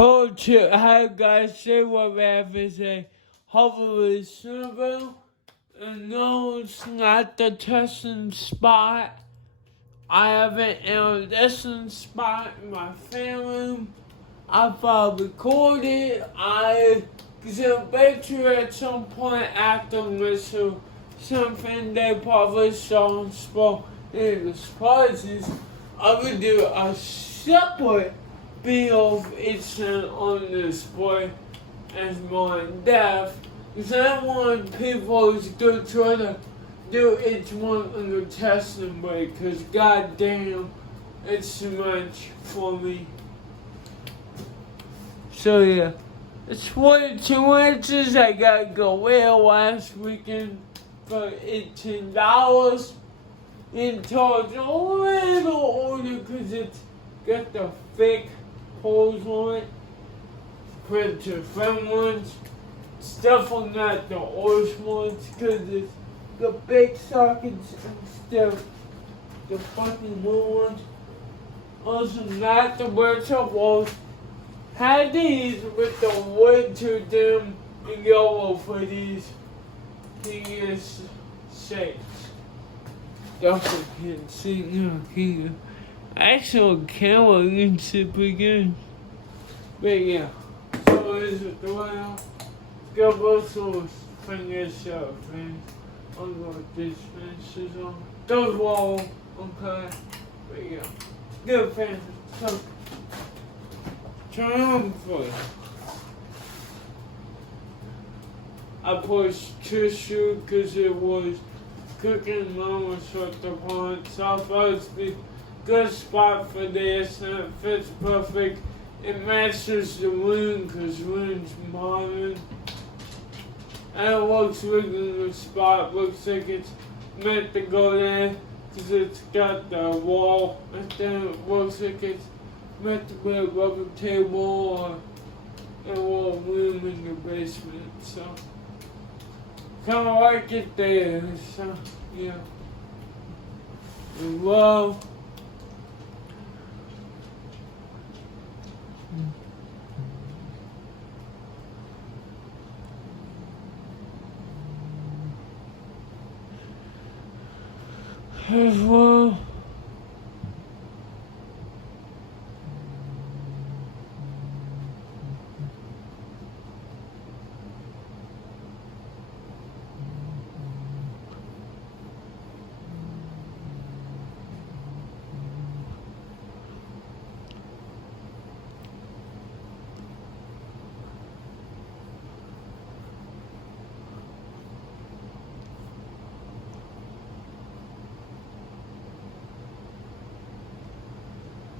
Hello to hi guys, say what we have is a hopefully Centerville. And no, it's not the testing spot. I have a testing spot in my family room. I thought recorded. I bet you at some point after this something they published on Sport in the Spices, I would do a separate video of each on the sport as more in depth. Because I want people to try to do each one on the testing way, because goddamn, it's too much for me. So yeah, it's 42 inches. I got Gorilla last weekend for $18. Until it's a little older because it's got the thick holes on it compared to front ones. It's definitely not the oldest ones because it's the big sockets instead of the fucking little ones. Also not the virtual walls. Had these with the wood to them and yellow for these hideous shapes. Definitely can't see now here. Actual camera looks pretty good. But yeah, so is it the way out? Got both those fingers up, man. I'll go with these finishes on. Those walls, okay. But yeah, good fans. So, triumphant. I pushed tissue because it was cooking. Mom was short the point. So I thought it'd be good spot for this, and it fits perfect. It matches the room because the room's modern. And it looks really in the spot. Looks like it's meant to go there because it's got the wall. And then it looks like it's meant to be a rubber table or a little room in the basement. So kind of like it there. So yeah. Well. Well,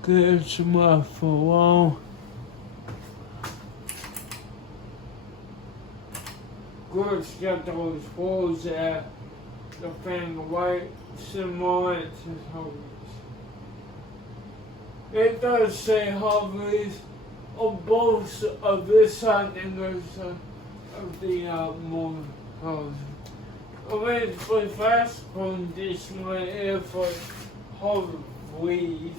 get some up for a while. Girls got those holes there. The fan white similar to Hubby's. It does say Hubby's on both of this side and this side of the more house. I went for fast phone this one here for Hubby's.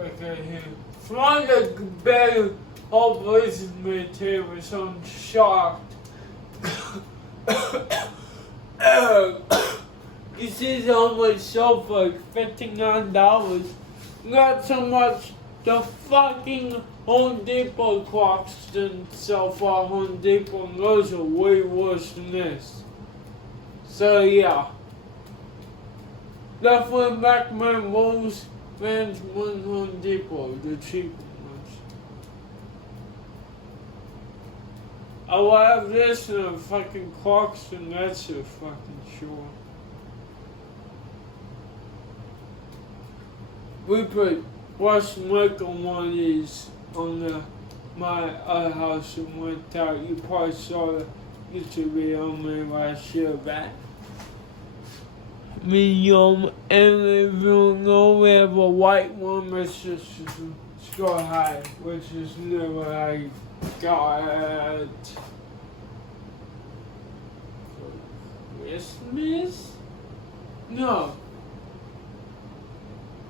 Okay, here. Find a better Hubby's material, so I'm shocked. You see how much sell for $59. Not so much the fucking Home Depot clocks didn't sell for Home Depot, and those are way worse than this. So yeah. Definitely recommend those fans one Home Depot, the cheap ones. I will have this and a fucking clocks, and that's for fucking sure. We put West Wick on one of these on my house and went out. You probably saw the YouTube video on me last year back. And if you don't know, we have a white one that's just sky high, which is never I got for Christmas? No.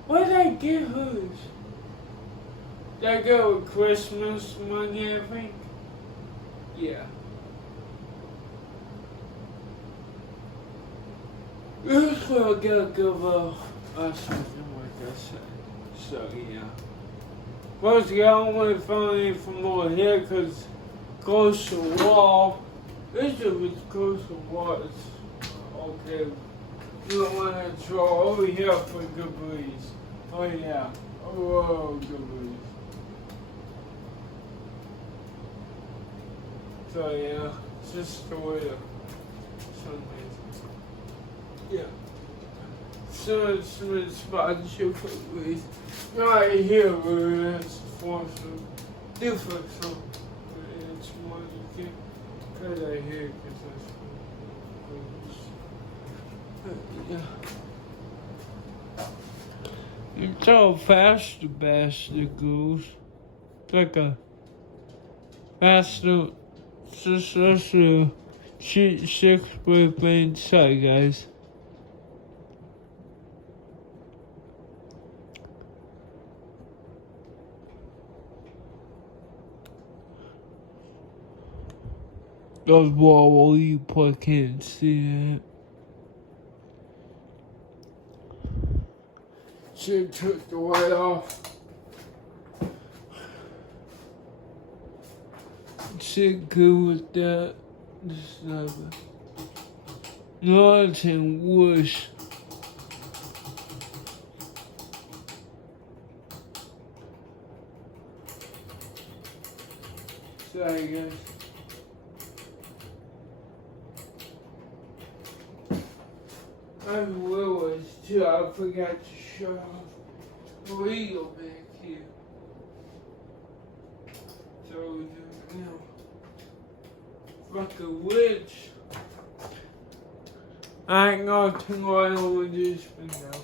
Where did I get hers? That go with Christmas money, I think. Yeah. This will get give us something like I said. So yeah. First, the only family from over here because close to the wall. This is close to the wall. It's okay. You don't want to throw over here for good breeze. Oh yeah. Oh, good breeze. So yeah, it's just the way of Sundays. Yeah. So it's some sponsorship for breeze. Right here, where it's for some different so it's more you can cut that here because that's yeah. It's how fast the bastard goes. It's like a faster successor cheat 6-way side, guys. Those wall you probably can't see that. She took the white off. Shit good with that. This never. Nuts and whoosh. Sorry guys. I realized too, I forgot to shut off the radio back here. So we do now. Like a witch. I ain't gonna turn oil with this thing now.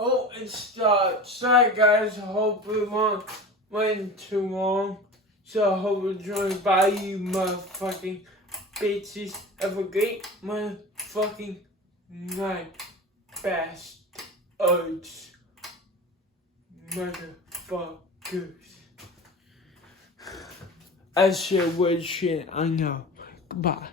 Oh, it starts. Sorry guys, I hope it went too long. So I hope you enjoyed. Bye, you motherfucking bitches. Have a great motherfucking night. fast us motherfuckers. I said what shit, I know. Goodbye.